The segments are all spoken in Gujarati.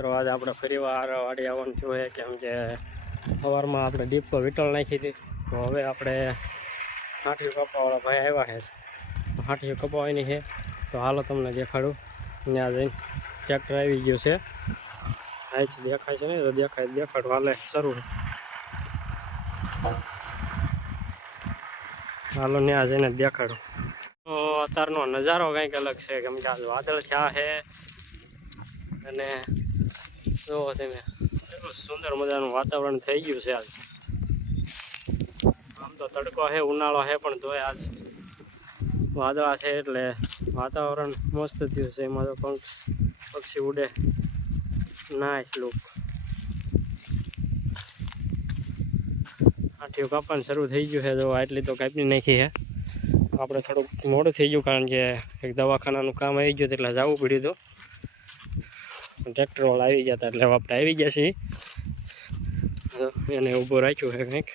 મિત્રો આજે આપણે ફરીવાર વાડી આવવાનું થયું છે, કેમ કે સવારમાં આપણે ડીપ પર વિટલ નાખી હતી. તો હવે આપણે હાંઠિયું કપાવાળા ભાઈ આવ્યા છે, તો હાંઠિયું કપાવાની છે. તો હાલો તમને દેખાડું. ત્યાં જઈને ટ્રેક્ટર આવી ગયું છે, અહીંથી દેખાય છે ને, તો દેખાડું. હાલે શરૂ હાલો ત્યાં જઈને દેખાડું. તો અત્યારનો નજારો કંઈક અલગ છે, કેમ કે આ વાદળ થયા છે અને જુઓ તમે એટલું સુંદર મજાનું વાતાવરણ થઈ ગયું છે. આજ આમ તો તડકો છે, ઉનાળો છે, પણ તોય આજ વાદળા છે એટલે વાતાવરણ મસ્ત થયું છે. એમાં તો પક્ષી ઉડે, નાઈસ લુક. હાંઠિયું કાપવાનું શરૂ થઈ ગયું છે, જો આટલી તો કાપી નાખી છે. આપણે થોડુંક મોડું થઈ ગયું, કારણ કે એક દવાખાનાનું કામ આવી ગયું એટલે જવું પડ્યું હતું. ટ્રેક્ટર વાળા આવી ગયા હતા એટલે આપણે આવી ગયા છીએ. એને ઊભો રાખ્યું છે કંઈક.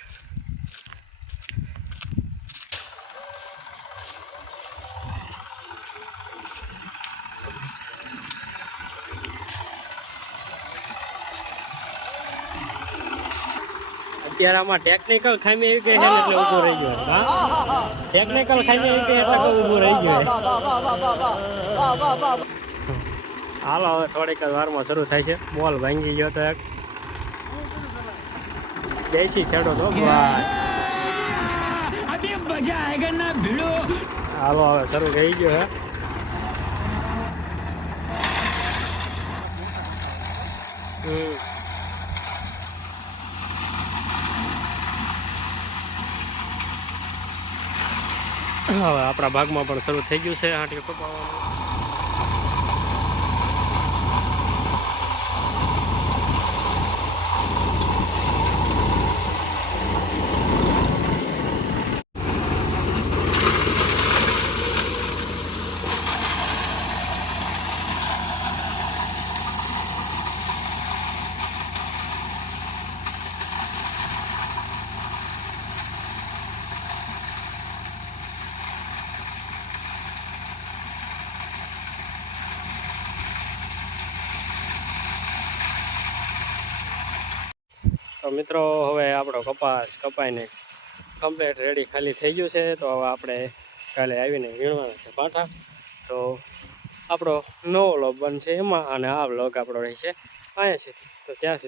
અત્યારે આમાં ટેકનિકલ ખામી એવી કઈ છે એટલે ઊભો રહી ગયો. હા, ટેકનિકલ ખામી એવી કઈ એટલે ઊભો રહી ગયો. હાલો હવે થોડીક જ વારમાં શરૂ થાય છે. બોલ ભાંગી ગયો તો એક દેશી ખેડો તો હાલો હવે શરૂ થઈ ગયો હે. હવે આપણા ભાગમાં પણ શરૂ થઈ ગયું છે હાંઠિયું કપાવવાનું. તો મિત્રો હવે આપણો કપાસ કપાઈને કમ્પ્લીટ રેડી ખાલી થઈ ગયું છે. તો હવે આપણે કાલે આવીને વીણવાના છે પાઠા. તો આપણો નવો વ્લોગ બનશે એમાં, અને આ વ્લોગ આપણો રહેશે અહીંયા સુધી. તો ત્યાં સુધી